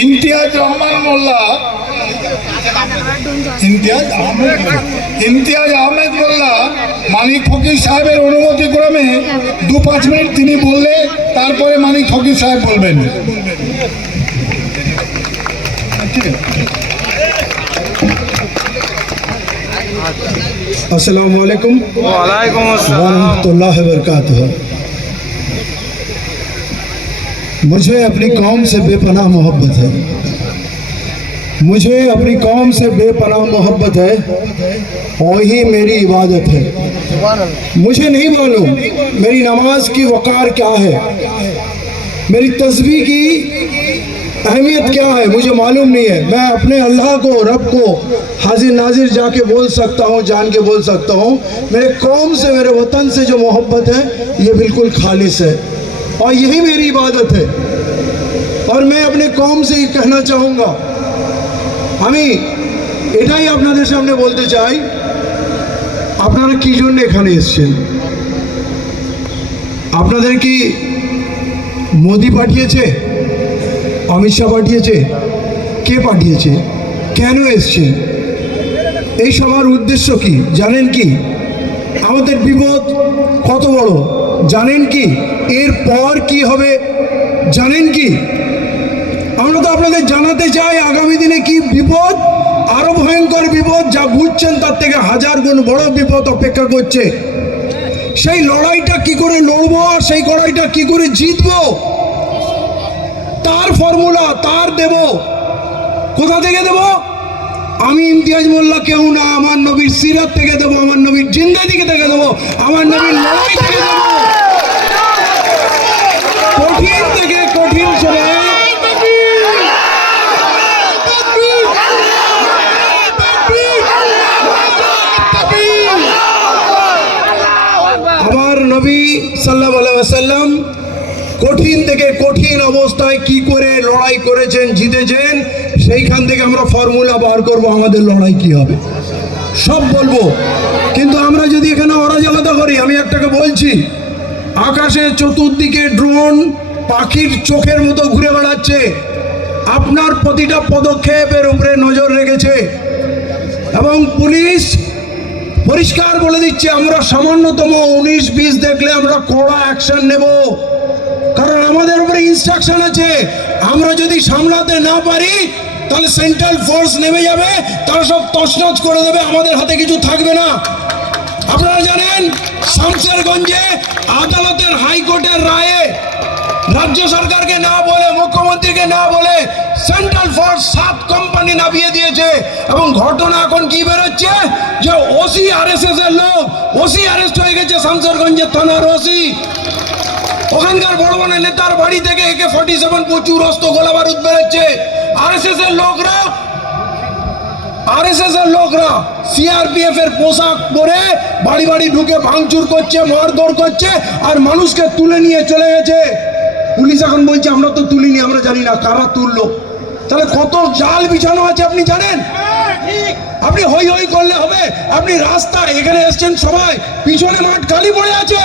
ইমতিয়াজ রহমান মোল্লা, ইমতিয়াজ আহমেদ মোল্লা মানিক ফকির সাহেবের অনুমতি ক্রমে 2-5 মিনিট তিনি বললে তারপরে মানিক ফকির সাহেব বলবেন। अस्सलामु अलैकुम वालेकुम अस्सलाम व रहमतुल्लाहि व बरकातुहू। मुझे अपनी कौम से बेपनाह मोहब्बत है, मुझे अपनी कौम से बेपनाह मोहब्बत है और ही मेरी इबादत है। मुझे नहीं मालूम मेरी नमाज की वक़ार क्या है, मेरी तस्बीह की अहमियत क्या है, मुझे मालूम नहीं है। मैं अपने अल्लाह को, रब को हाजिर नाजिर जाके बोल सकता हूँ, जान के बोल सकता हूँ, मेरे कौम से, मेरे वतन से जो मोहब्बत है ये बिल्कुल खालिस है और यही मेरी इबादत है। और मैं अपने कौम से ही कहना चाहूँगा, আমি এটাই আপনাদের সামনে বলতে চাই, আপনারা কি জন্য এখানে এসেছেন? আপনাদের কি মোদি পাঠিয়েছে, অমিত শাহ পাঠিয়েছে, কে পাঠিয়েছে, কেন এসছেন? এই সবার উদ্দেশ্য কি জানেন কি? আমাদের বিপদ কত বড় জানেন কি? এরপর কি হবে জানেন কি? আমরা তো আপনাদের জানাতে চাই আগামী দিনে কি বিপদ, আরো ভয়ঙ্কর বিপদ, যা বুঝছেন তার থেকে 1000 গুণ বড় বিপদ অপেক্ষা করছে। সেই লড়াইটা কি করে লড়বো আর সেই লড়াইটা কি করে জিতবো, তার ফর্মুলা তার দেব। কোথা থেকে দেব? আমি ইমতিয়াজ মোল্লা কেউ না, আমার নবীর সিরাত থেকে দেবো, আমার নবীর জিন্দেগি থেকে দেবো, আমার নবীর লড়াই থেকে দেবো। কঠিন থেকে কঠিন সময় আমার নবী সাল্লাল্লাহু আলাইহি ওয়াসাল্লাম কঠিন থেকে কঠিন অবস্থায় কি করে লড়াই করেছেন, জিতেছেন, সেইখান থেকে আমরা ফর্মুলা বার করব আমাদের লড়াই কি হবে, সব বলবো। কিন্তু আমরা যদি এখানে অরাজকতা করি, আমি একটাকে বলছি, আকাশে চতুর্দিকে ড্রোন পাখির চোখের মতো ঘুরে বেড়াচ্ছে, আপনার প্রতিটা পদক্ষেপের উপরে নজর রেখেছে এবং পুলিশ পরিষ্কার বলে দিচ্ছে আমরা সামান্যতম 19-20 দেখলে আমরা কড়া অ্যাকশন নেব, কারণ আমাদের উপরে ইনস্ট্রাকশন আছে। আমরা যদি সামলাতে না পারি তাহলে সেন্ট্রাল ফোর্স নেমে যাবে, তারা সব তছনছ করে দেবে, আমাদের হাতে কিছু থাকবে না। আপনারা জানেন শামশেরগঞ্জে আদালতের হাইকোর্টের রায়ে রাজ্য সরকারকে না বলে, মুখ্যমন্ত্রীকে না বলে সেন্ট্রাল ফোর্স 7 কোম্পানি নামিয়ে দিয়েছে এবং ঘটনা এখন কি বেরোচ্ছে যে ওসি আরএসএস এর লোক, ওসি অ্যারেস্ট হয়ে গেছে, শামশেরগঞ্জের থানার ওসি। ওখানকার বড় বড় নেতার বাড়ি থেকে AK-47 প্রচুর অস্ত্র গোলা বারুদ বেরোচ্ছে। আরএসএস এর লোকরা সিআরপিএফ এর পোশাক পরে বাড়ি বাড়ি ঢুকে ভাঙচুর করছে, মারধর করছে আর মানুষকে তুলে নিয়ে চলে গেছে। পুলিশ এখন বলছে আমরা তো তুলিনি, আমরা জানি না কারা তুললো। তাহলে কত জাল বিছানো আছে আপনি জানেন? আপনি হই হই করলে হবে? আপনি রাস্তায় এখানে এসছেন সবাই, পিছনে মাঠ খালি পড়ে আছে,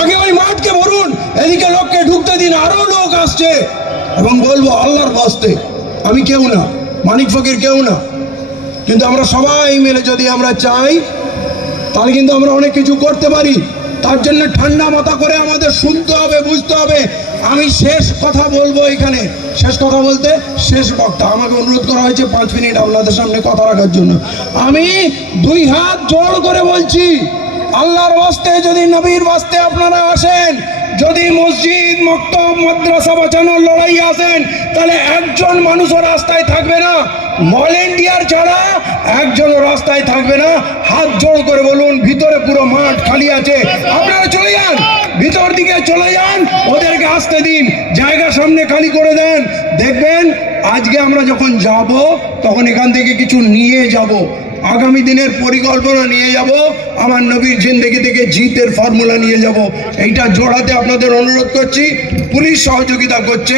আগে ওই মাঠকে ভরুন, এদিকে লোককে ঢুকতে দিন, আরো লোক আসছে। এবং বলবো আল্লাহর বাস্তে, আমি কেউ না, মানিক ফকির কেউ না, কিন্তু আমরা সবাই মিলে যদি আমরা চাই তাহলে কিন্তু আমরা অনেক কিছু করতে পারি। তার জন্য ঠান্ডা মাথা করে আমাদের শুনতে হবে, বুঝতে হবে। আমি শেষ কথা বলবো এখানে, শেষ কথা বলতে শেষ বক্তা, আমাকে অনুরোধ করা হয়েছে 5 মিনিট আপনাদের সামনে কথা রাখার জন্য। আমি 2 হাত জোড় করে বলছি, আল্লাহর ওয়াস্তে যদি নবীর ওয়াস্তে আপনারা আসেন, যদি মসজিদ মক্তব মাদ্রাসা বাঁচানোর লড়াই আসেন, তাহলে একজন মানুষও রাস্তায় থাকবে না, ভলেন্টিয়ার ছাড়া একজনও রাস্তায় থাকবে না। হাত জোড় করে বলুন, ভিতরে পুরো মাঠ খালি আছে, আপনারা চলে যান, ভিতর দিকে চলে যান, ওদেরকে আসতে দিন, জায়গা সামনে খালি করে দেন। দেখবেন আজকে আমরা যখন যাব তখন এখান থেকে কিছু নিয়ে যাব, আগামী দিনের পরিকল্পনা নিয়ে যাব। আমার নবীর জিন্দেগি থেকে জিতের ফর্মুলা নিয়ে যাব। এইটা জোড়াতে আপনাদের অনুরোধ করছি। পুলিশ সহযোগিতা করছে,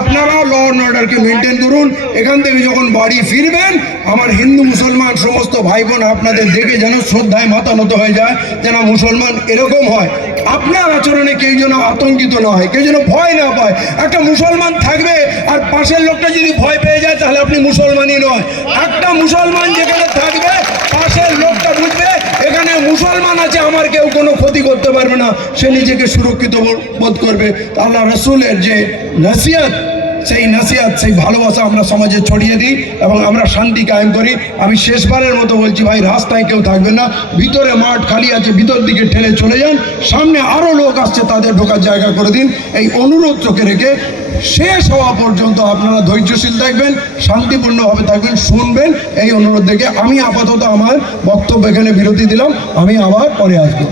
আপনারা ল অ্যান্ড অর্ডারকে মেনটেন করুন। এখান থেকে যখন বাড়ি ফিরবেন, আমার হিন্দু মুসলমান সমস্ত ভাই বোন আপনাদের দেখে যেন শ্রদ্ধায় মাথা নত হয়ে যায়, যেন মুসলমান এরকম হয়। আপনার আচরণে কেউ যেন আতঙ্কিত না হয়, কেউ যেন ভয় না পায়। একটা মুসলমান থাকবে আর পাশের লোকটা যদি ভয় পেয়ে যায়, তাহলে আপনি মুসলমানই নয়। একটা মুসলমান যেখানে থাকবে, পাশের লোকটা বুঝবে এখানে মুসলমান আছে, আমার কেউ কোনো ক্ষতি করতে পারবে না, সে নিজেকে সুরক্ষিত বোধ করবে। আল্লাহ রসুলের যে নসিহত, সেই নসিহত, সেই ভালোবাসা আমরা সমাজে ছড়িয়ে দিই এবং আমরা শান্তি কায়েম করি। আমি শেষবারের মতো বলছি, ভাই রাস্তায় কেউ থাকবে না, ভিতরে মাঠ খালি আছে, ভিতর দিকে ঠেলে চলে যান। সামনে আরও লোক আসছে, তাদের ঢোকার জায়গা করে দিন। এই অনুরোধ চোখে রেখে শেষ হওয়া পর্যন্ত আপনারা ধৈর্যশীল থাকবেন, শান্তিপূর্ণভাবে থাকবেন, শুনবেন। এই অনুরোধ দেখে আমি আপাতত আমার বক্তব্য এখানে বিরতি দিলাম। আমি আবার পরে আসবো।